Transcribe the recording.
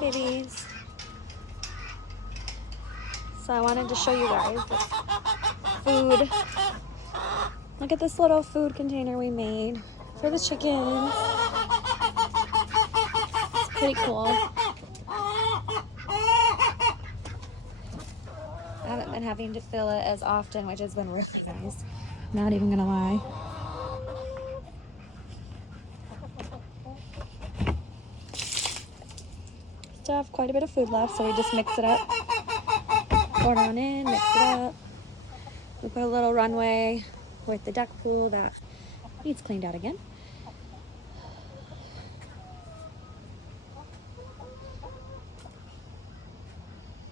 babies. So I wanted to show you guys this food. Look at this little food container we made for the chickens. It's pretty cool. I haven't been having to fill it as often, which has been really nice. Not even gonna lie. Still have quite a bit of food left, so we just mix it up. Pour it on in, mix it up. We put a little runway with the duck pool that needs cleaned out again.